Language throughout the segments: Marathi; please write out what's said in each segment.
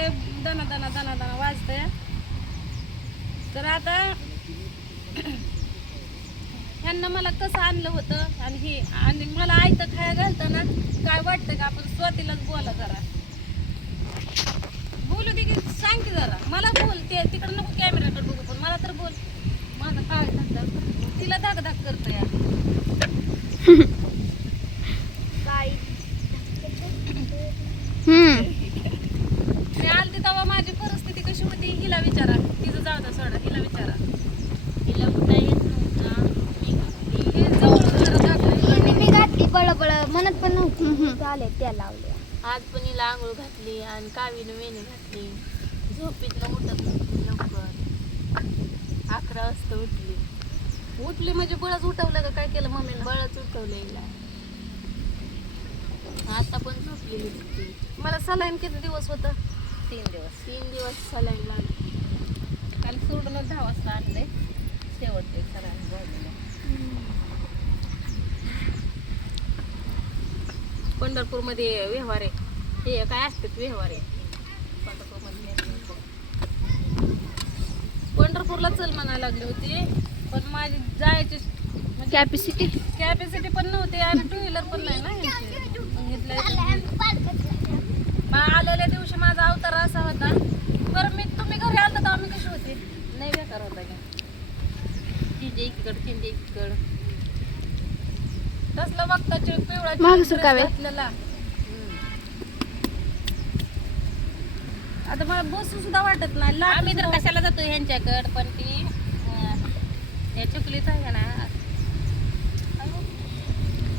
लय दना दना दना दना वाजतंय. तर आता ह्यांना मला कसं आणलं होतं आणि हे आणि मला आयतं खायला घालताना काय वाटतं का आपण स्वतःलाच बोला जरा? बोलू दे की सांग की जरा. मला बोल ते तिकडं नको कॅमेराकडे बघू पण मला तर बोल. माझा काय धंदा तिला धाक धाक करतो या मी आलते तेव्हा माझी परिस्थिती कशी होती हिला विचारा तिचं जाऊ द्या सोडा हिला विचारा तिला उठता येत नव्हता मी हे जवळ जरा दाखवा. मी घातली बळबळ म्हणत पण नव्हती. झाले त्या लावल्या. आज पण हिला आंघोळ घातली आणि कावीनं वेणी घातली. झोपीतनं उठत नव्हती लवकर. अकरा वाजता उठली. उठली म्हणजे बळच उठवलं का? काय केलं मम्मीनं? बळच उठवलं हिला. आता पण झोपलेली होती. मला सलाईन किती दिवस होतं? तीन दिवस. तीन दिवस सलाईन लागली. काल सोडूनच दहा वाजता आणले शेवटचे सरांनी बोललेलं पंढरपूरमध्ये व्यवहार आहे. हे काय असतात व्यवहार आहे? पंढरपूरमध्ये. पंढरपूरला चल म्हणायला लागली होती पण माझी जायची म्हणजे कॅपॅसिटी कॅपॅसिटी पण नव्हती आणि टू व्हीलर पण नाही ना आलेल्या दिवशी माझा अवतार असा होता बरं मी तुम्ही घरी आलता तेव्हा मी कशी होती? नाही बेकार होता का? इकडं चिंजे इकडं तसलं बघताची पिवळा मागं dress सुकावे. आता मला बसू सुद्धा वाटत नाही. आम्ही तर कशाला जातो ह्यांच्याकडं पण ती अं, या चुकलीच आहे का ना.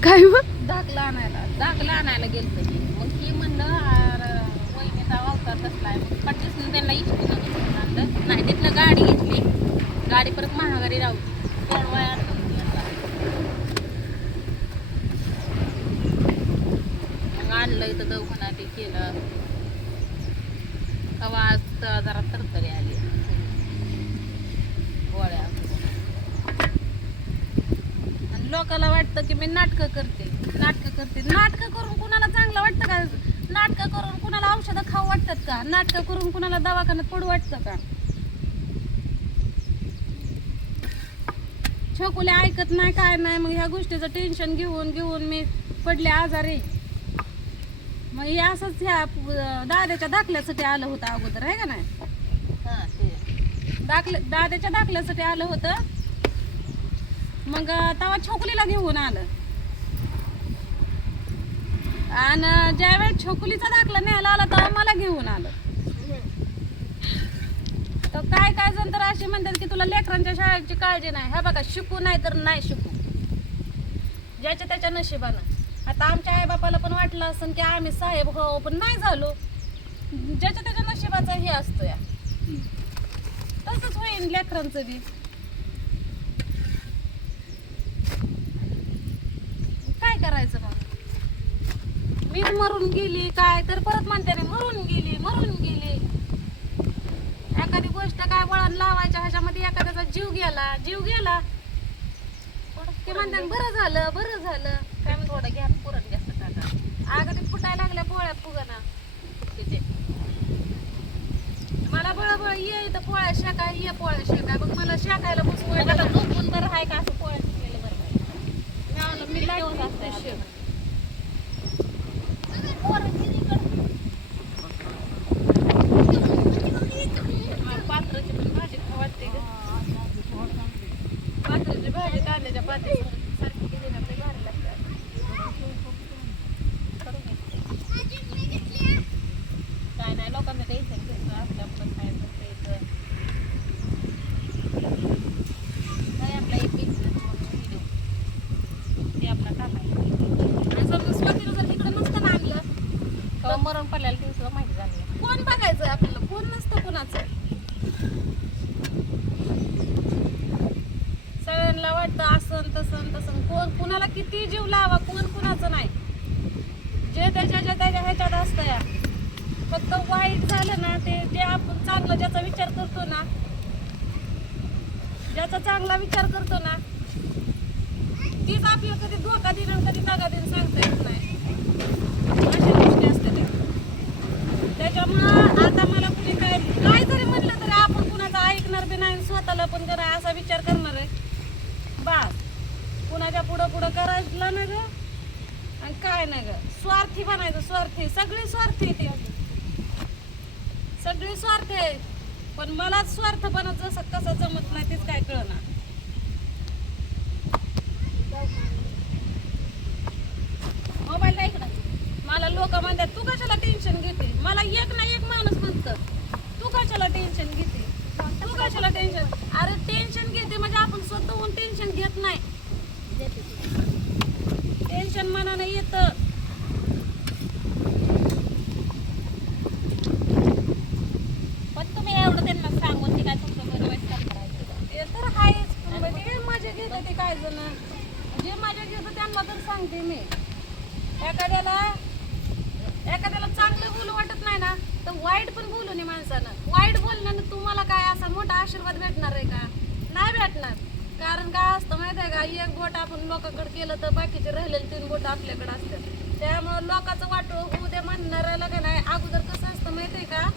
काय व? धाकला आणायला दाखला आणायला गेलं की मग ती म्हणलं "अरे, वहिनीचा अवतार कसला आहे मग पट्टीसनं त्यांना इच्छित आणलं. नाही तिथनं गाडी घेतली. गाडी परत महागारी राहू. आणलं होती आता. मग आणलं इथं दवखाना ते केलं. तेव्हा आज तर जरा तरतरी आली. गोळ्या. आणि लोकाला वाटतं की मी नाटकं करते. नाटकं करते. नाटकं करून कुणाला चांगलं वाटतं का? नाटकं करून कुणाला औषधं खाऊ वाटतात का? नाटकं करून कुणाला दवाखान्यात पडू वाटतं का? छोकुले ऐकत नाही काय नाही. मग ह्या गोष्टीचं टेन्शन घेऊन घेऊन मी पडले आजारी. मग हे असंच ह्या अं, दाद्याच्या दाखल्यासाठी आलं होतं अगोदर आहे का नाही? हां दाखले दाद्याच्या दाखल्यासाठी आलं होतं. मग तेव्हा छोकुलीला घेऊन आलं. आणि ज्यावेळेस छोकुलीचा दाखला न्यायला आला तेव्हा मला घेऊन आलं. तर काय काय जण तर असे म्हणतात की तुला लेकरांच्या शाळेची काळजी नाही. हा बघा शिकू नाही तर नाही शिकू. ज्याच्या त्याच्या नशिबानं. आता आमच्या आई बापाला पण वाटलं असं की आम्ही साहेब हो पण नाही झालो. ज्याच्या त्याच्या नशिबाचा हे असतो या. तसंच होईन लेकरांचं बी. काय करायचं मग? मीच मरून गेली काय तर परत म्हणते मरून गेली मरून गेली. एखादी गोष्ट काय वळण लावायच्या ह्याच्यामध्ये एखाद्याचा जीव गेला जीव गेला. ते म्हणतात बरं झालं बरं झालं. काय थोडं घ्या पुरण जास्त टाका अगं ते फुटायला लागल्या पोळ्या फुगना तिथे मला बळबळ ये इथं पोळ्या शेकाय ये पोळ्या शेकाय मग मला शेकायला बसू मग आता झोपून बरं आहे का असं पोळ्या शिकलेलं बरं मी लागली असतंय तशी. आपलं. पात्राची पण भाजी खाऊ वाटते ग. पात्राची भाजी कांद्याच्या पात्री सारखी केली ना लई भारी लागते करून घे. काय नाही लोकांना टेन्शन घ्यायचं आपलं आपलं खायचं प्यायचं काय आपला एक बिझनेस म्हणून व्हिडिओ ते आपला टाकायचं आणि समजा स्वातीनं जर तिकडे नसतं ना आणलं कवा ते सुद्धा माहिती झाली कोण बघायचं आपल्याला? कोण नसतं कोणाचं? सगळ्यांना वाटतं असं तसं तसं. कोण कुणाला किती जीव लावा कोण कुणाचं नाही. जे त्याच्या ज्या त्याच्या ह्याच्यात असतं या. फक्त वाईट झालं ना ते जे आपण चांगलं ज्याचा विचार करतो ना ज्याचा चांगला विचार करतो ना तीच आपल्याला कधी धोका दिन कधी दगा देणं सांगता येत नाही अशा गोष्टी असतात त्या. त्याच्यामुळं आता मला कुणी काय काय जरी म्हणलं तरी आपण कुणाचं ऐकणार बी नाही स्वतःला पण जरा असा विचार करणार आहे. बास. कुणाच्या पुढं पुढं करायला ना ग आणि काय नाही ग स्वार्थी बनायचं स्वार्थी. सगळी स्वार्थी ती सगळी स्वार्थी आहे पण मला स्वार्थपणा जसं कसं जमत नाही तेच काय कळणार मोबाईल नाही इकडं मला लोक म्हणतात तू कशाला टेन्शन घेते? मला एक ना एक माणूस म्हणतं तू कशाला टेन्शन घेते? तू कशाला टेन्शन अरे टेन्शन घेते म्हणजे आपण स्वतःहून टेन्शन घेत नाही. टेन्शन मनानं येतं पण तुम्ही एवढं त्यांना सांगून ते काय तुमचं बरं वाईट काम करायचं का? ते तर आहेच पण म्हणजे मजा घेते ते काय जण जे मजा घेतं त्यांना तर सांगते मी एखाद्याला एखाद्याला चांगलं बोलू वाटत नाही ना तर वाईट पण बोलू नये माणसानं वाईट बोलण्यानं तुम्हाला काय असा मोठा आशीर्वाद भेटणार आहे का नाही भेटणार कारण काय आहे का एक बोट आपण लोकांकडे केलं तर बाकीचे राहिलेले तीन बोट आपल्याकडे असतात. त्यामुळे लोकांचं वाटो होऊ दे म्हणणाऱ्याला का नाही अगोदर कसं असतं माहिती आहे का?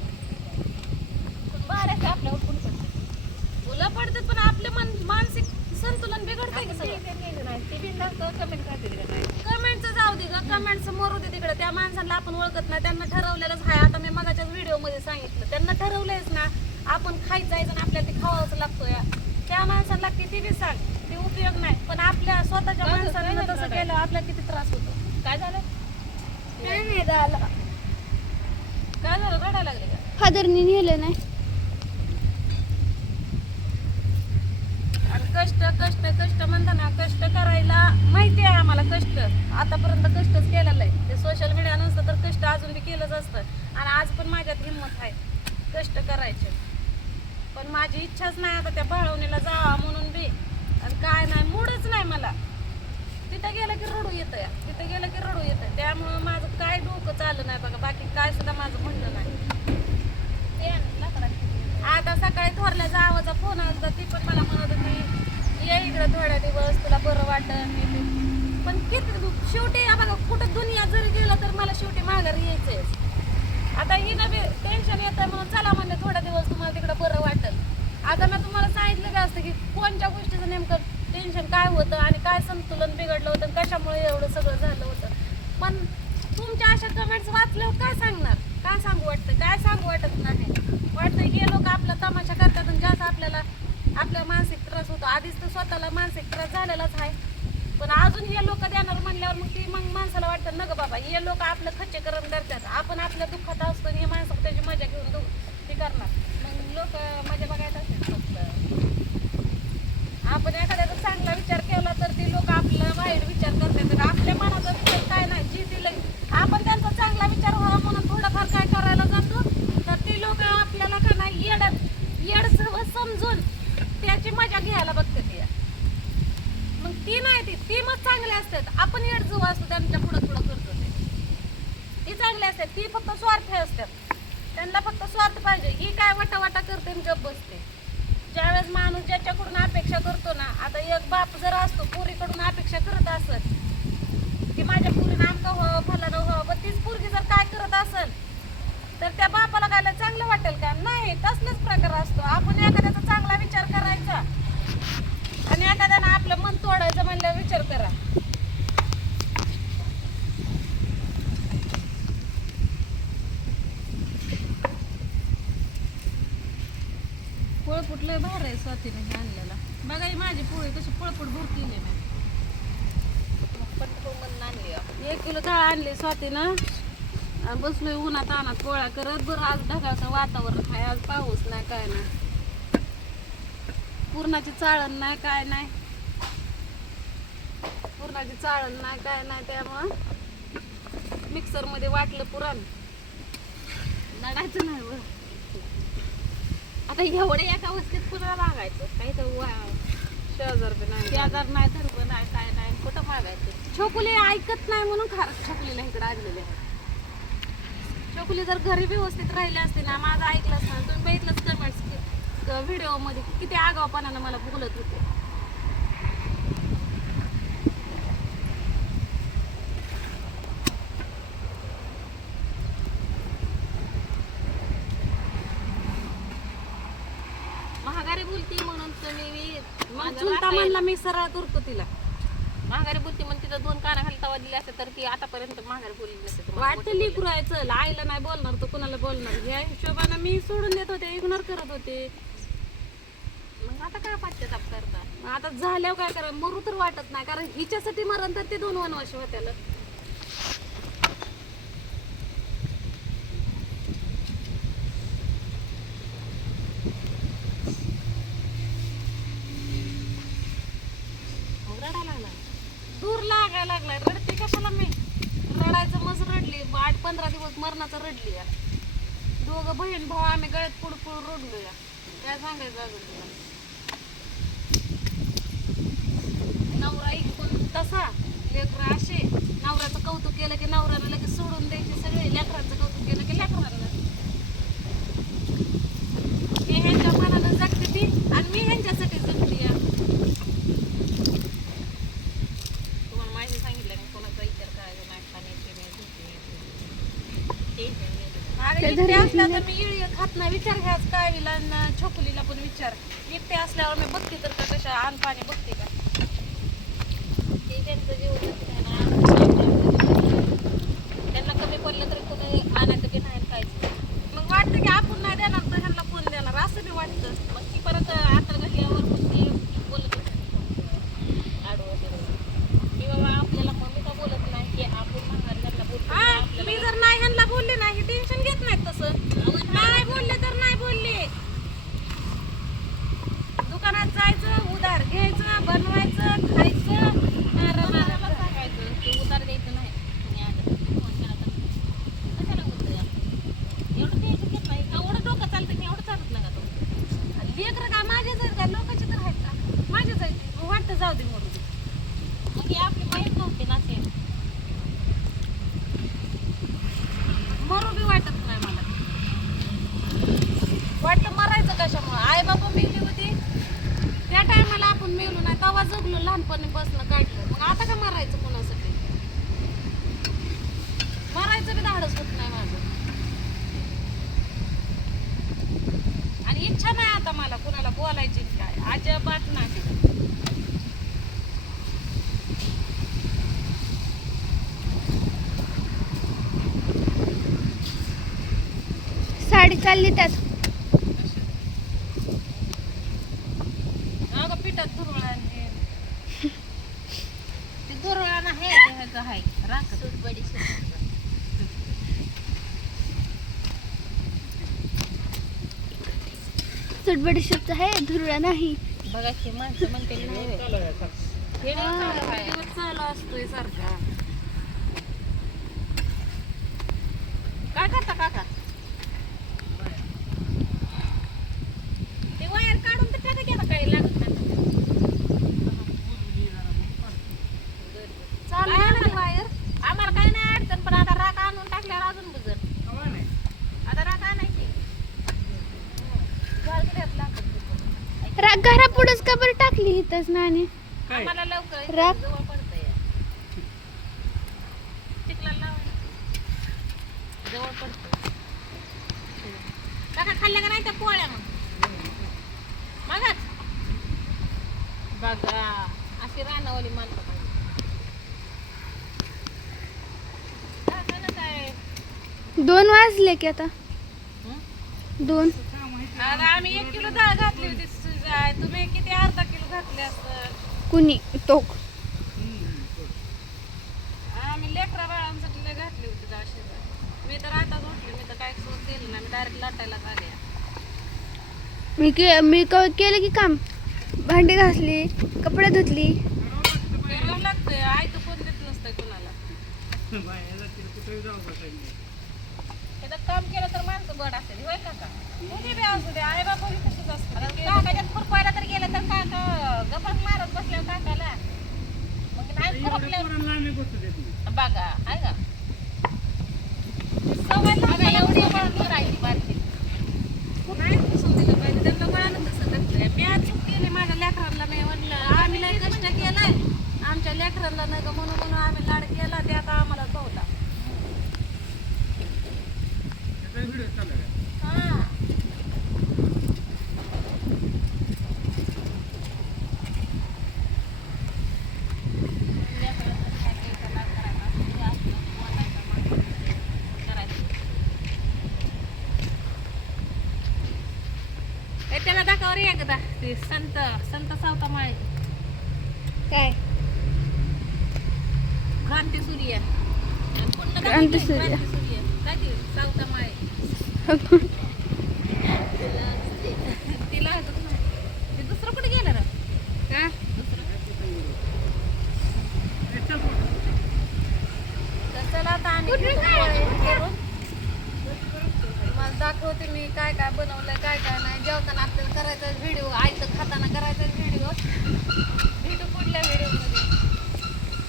बऱ्याच आपल्यावर कोण पडते मुलं पडतात पण आपले मन मानसिक संतुलन बिघडतंय का सगळं? कमेंटचं जाऊ दे ग. कमेंटचं मरू दे तिकडे. त्या माणसाला आपण ओळखत नाही. त्यांना ठरवलेलंच आहे. आता मी मगाच्याच व्हिडिओमध्ये सांगितलं. त्यांना ठरवलंयच ना. आपण खायचं जायचं आणि आपल्याला ते खावावंच लागतो या त्या माणसाला किती बी सांग ते उपयोग नाही. पण आपल्या स्वतःच्या काय झालं? माणसाला काय तसं झालं? केलं आपल्याला किती त्रास होतो. काय झालं? काय नाही झालं. काय झालं? रडायला लागले का? फादरनी नेलं नाही. आणि कष्ट कष्ट कष्ट म्हणताना कष्ट करायला माहिती आहे आम्हाला कष्ट. आतापर्यंत कष्टच केलेलं आहे. ते सोशल मीडिया नसतं तर कष्ट अजून बी केलंच असतं. आणि आज पण माझ्यात हिंमत आहे. कष्ट करायचे. पण माझी इच्छाच नाही आता त्या बाळवणीला जावं म्हणून बी आणि काय नाही मूडच नाही मला तिथं गेलं की रडू येतं या तिथं गेलं की रडू येतं त्यामुळं माझं काय डोकं चाललं नाही बघा बाकी काय सुद्धा माझं म्हणणं नाही ते लाकडाची आता सकाळी थोरल्या जावाचा फोन आला ती पण मला म्हणत होती ये इकडे थोड्या दिवस तुला बरं वाटत पण किती शेवटी या बघा कुठं दुनिया जरी गेलं तर मला शेवटी माघारी यायचंय आता ही नवी टेन्शन येतं म्हणून चला म्हणलं थोडा दिवस तुम्हाला तिकडं बरं वाटेल आता मी तुम्हाला सांगितलं का असतं की कोणत्या गोष्टीचं नेमकं टेन्शन काय होतं आणि काय संतुलन बिघडलं होतं कशामुळे एवढं सगळं झालं होतं? पण तुमच्या अशा कमेंट्स वाचल्यावर काय सांगणार? काय सांगू वाटतं? काय सांगू वाटत नाही? वाटतं हे लोक आपला तमाशा करतात आणि जास्त आपल्याला आपल्या मानसिक त्रास होतो. आधीच तर स्वतःला मानसिक त्रास झालेलाच आहे. पण अजून हे लोक देणार म्हणल्यावर मग ती मग माणसाला वाटतं ना ग बाबा हे लोक आपलं खच्चेकरण करतात. आपण आपल्या दुःखात असतो आणि हे माणसं त्याची मजा घेऊन देऊ ते करणार. मग लोक मजा बघायला असेल फक्त आपण एखाद्याचा चांगला विचार केला लोक आपला वाईट विचार करतात आपल्या मनाचा विचार काय नाही जी दिलं आपण त्यांचा चांगला विचार व्हावा म्हणून थोडंफार काय करायला जातो तर ती लोक आपल्याला का नाही येड येड सर्व समजून त्याची मजा घ्यायला बघते ती मग ती नाही ती ती मग चांगले असतात आपण येड जो असतो त्यांच्या पुढं पुढं करतो ते ती चांगली असतात ती फक्त स्वार्थी असतात त्यांना फक्त स्वार्थ पाहिजे ही काय वाटा वाटा करते आणि गप बसते ज्यावेळेस माणूस ज्याच्याकडून अपेक्षा करतो ना आता एक बाप जर असतो पुरीकडून अपेक्षा करत असत की माझ्या पुरीनं आमका व्हावं फलानं व्हावं पण तीच पोरगी जर काय करत असेल तर त्या बापाला काय चांगलं वाटेल का? नाही तसलाच प्रकार असतो. आपण एखाद्याचा चांगला विचार करायचा. आणि एखाद्यानं आपलं मन तोडायचं म्हणल्यावर विचार करा. पळपुट लय भार आहे स्वातीने हे आणलेला. बघा ही माझी पोळी कशी पळपुट भूर केली मी पटकन म्हणून आणली अहो. एक किलो डाळ आणली स्वातीनं. आणि बसलोय उन्हात आणत पोळ्या करत. बरं आज ढगाचं वातावरण आहे. आज पाऊस नाही काय नाही. पूर्णाची चाळण नाही काय नाही. पूर्णाची चाळण नाही काय नाही. त्यामुळं मिक्सरमध्ये वाटलं पुरण. नडायचं नाही बरं. आता एवढे एका वस्तीत कुणाला मागायचं. काही तर शेजार नाही. शेजार नाही नाही काय नाही. कुठं मागायचं? छोकुली ऐकत नाही म्हणून खार छोकुलीला इकडे आणलेले आहे. छोकुली जर घरी व्यवस्थित राहिले असते ना माझं ऐकलंच ना तुम्ही बघितलंच कमेंट्स व्हिडिओमध्ये किती आगावपणानं मला बोलत होते. महागारी बोलती म्हणून तुम्ही चुलता म्हणला मी सरळ करतो तिला. महागारी बोलती म्हणून तिथं दोन काना खाली तवा दिली असते तर ती आतापर्यंत महागारी बोलली नसते तर मला वाटतं. लिकरू आहे चल आईला नाही बोलणार तर कुणाला बोलणार? या हिशोबानं मी सोडून देत होते इग्नोर करत होते. मग आता काय पाश्चाताप करता? मग आता झाल्यावर काय करा मरू तर वाटत नाही कारण हिच्यासाठी मरण तर ते दोन वनवर्ष होत्याला मग रडायला लागला दूर लागायला लागलाय रडते कशाला मी रडायचं मज रडली आठ पंधरा दिवस मरणाचं रडली या. दोघं बहीण भाऊ आम्ही गळ्यात पुढ पुढ रडलो या काय सांगायचं अजून तुला नवरा इकडून तसा लेकरं असे नवऱ्याचं कौतुक केलं की नवऱ्याला लगेच सोडून द्यायचे सगळे लेकरांचं कौतुक केलं की लेकरांना हे ह्यांच्या मनानं जगते ती आणि मी ह्यांच्यासाठी जगते या तुम्हाला माहिती सांगितलं नाही कोणाचा विचार करायचा नाही खाण्याची नाही झोपण्याची. टेन्शन एकटे असल्या तर मी इळी खात नाही. विचार घ्याच कावीला आणि छोकुलीला पण विचार. एकटे असल्यावर मी बघते तर का कशा अन्न पाणी बघते का ते त्यांचं जीवन नसतं आहे ना. त्यांना कमी पडलं तरी कोणी आणायचं की नाही खायचं मग वाटतं की आपण नाही देणार तर ह्यांना कोण देणार असं बी वाटतं मग ती परत आता घातल्यावर मग ती बोलत आडवं तिडवं. की बाबा आपल्याला मम्मी का बोलत नाही की आपण महागारी त्यांना बोलतो हा, आपल्याला मी जर नाही ह्यांना बोलले नाही टेन्शन घेत नाहीत तसं नाही बोलले तर नाही बोलले दुकानात जायचं उधार घ्यायचं बनवायचं खायचं नारळ कोणाला नारळ सांगायचं की उतार द्यायचं नाही कोणी आलं तर फोन केला तर कशाला बोलतोय एवढं टेन्शन घेत नाही एवढं डोकं चालतं की एवढं चालत नाही का तो लेकर काय माझेच आहेत का? लोकांचे तर आहेत का? माझेच आहेत. मग वाटतं जाऊ दे म्हणून मग हे आपली माहीत नव्हती ना ते. मरू बी वाटत नाही मला. वाटतं मरायचं कशामुळं? आई बाबा मेली होती. त्या टायमाला आपण मेलो नाही. तेव्हा जगलो लहानपणी बसणं काढलं मग आता का मरायचं कोणासाठी मरायचं बी धाडच होत नाही माझं आणि इच्छा नाही आता मला कुणाला बोलायची काय अजिबात नाही साडी चालली त्यात पिठात ते दुर्वळा नाही ते ह्याचं आहे. राख. बडी चटबडीशेपचं आहे धुरळा नाही. बघा की माणसं म्हणते. हे चालू असतोय सारखा. काय करता काका ते वायर काढून तर टाका गेला काही लागत नाही चालू काय आहे ना आम्हाला? वायर आम्हाला काही नाही अडचण पण आता राख आणून टाकल्यावर अजून बुजर आता राख आणायची झाड किती आहेत लाकड? रा घरापुढंच का बरं काय? आम्हाला लवकर इथं राख. जवळ पडतंय. चिखलाला लावायला. जवळ पडतं काका खाल्ल्या का नाही त्या पोळ्या मग? मागाच बघा. अशी रानावली पाहिजे ना काय? दोन वाजले की आता. हं? दोन. आता आम्ही एक किलो डाळ घातली होती सुजाय. तुम्ही किती अर्धा घातले कुणी? टोक आम्ही लेकरा बाळांसाठी लय घातली होती शिजाय मी तर आताच उठली मी तर काय सोड केलं नाही मी डायरेक्ट लाटायला आले मी के मी क- केलं की काम? भांडी घासली कपडे धुतली. लागतंय आई तर कोण देत नसतंय कुणाला. बाहेर कुठे जाऊ बसायला त्याचं काम केलं तर माणसं गोड असते होय काका? बी असू दे आई बाबा बी तसंच असतं काकाच्यात खुरपायला तर गेलं तर काका मारत बसल्यावर काकाला. मग नाही बघा आहे का सवय एवढी राहिली बारकी नाही तसं दिलं पाहिजे त्यांना कळालं तसं करतोय मी आज चूक केली माझ्या लेकरांना मी म्हणलं आम्ही लय कष्ट केलंय आमच्या लेकरांना नाही का म्हणून म्हणून आम्ही लाड केला ते आता आम्हाला कळला त्याचा व्हिडिओ चालू आहे हा ए, त्याला दाखव रे ते संत संत सावता माळे. काय? क्रांती सूर्य. क्रांती सूर्य. काय ते? सावता माळे.